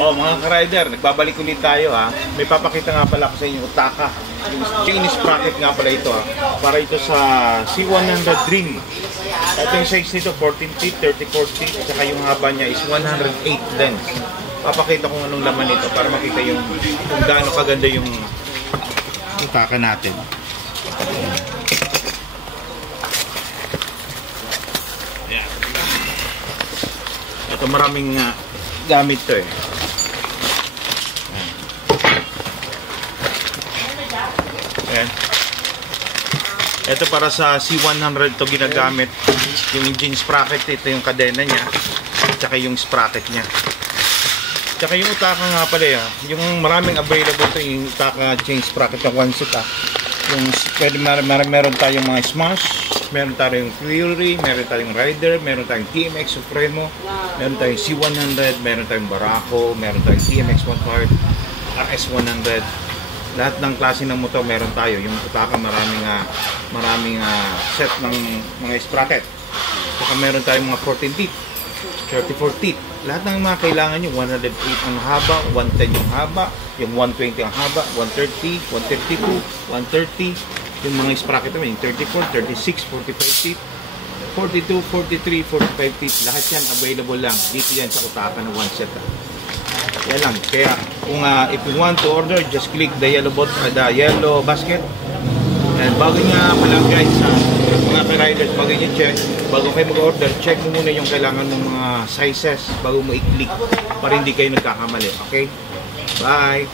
Oh, mga ka-rider, nagbabalik ulit tayo ha. May papakita nga pala ko sa inyo, Utaka. Yung chain sprocket nga pala ito ha. Para ito sa C100 Dream. Ito yung size nito, 14 feet, 34 feet. Saka yung haba niya is 108 length. Papakita kung anong laman nito para makita yung kung gaano kaganda yung Utaka natin. Ayan. Ito maraming gamit to eh. Ayan. Ito para sa C100 to ginagamit. Yung engine sprocket, ito yung kadena niya. Tsaka yung sprocket niya. Tsaka yung Utaka nga pala ya. Yung maraming available to yung Utaka chain sprocket ng one set ah. Yung pwede meron tayong mga Smash, meron tayong Fury, meron tayong Rider, meron tayong TMX Supremo, meron tayong C100, meron tayong Barako, meron tayong TMX 100, RS100. Lahat ng klase ng motor meron tayo. Yung Utaka maraming set ng mga sprocket. Saka meron tayong mga 14 teeth, 34 teeth. Lahat ng mga kailangan nyo, 108 ang haba, 110 yung haba, yung 120 ang haba, 130, 132, 130. Yung mga sprocket naman, yung 34, 36, 45 teeth, 42, 43, 45 teeth. Lahat yan available lang. Dito yan sa Utaka na one set. Yan lang. Kaya kung if you want to order, just click the yellow basket. And bago nga pala guys, mga riders, bago nyo check, bago kayo mag-order, check mo muna yung kailangan ng mga sizes bago mo i-click para hindi kayo nagkakamali. Okay? Bye!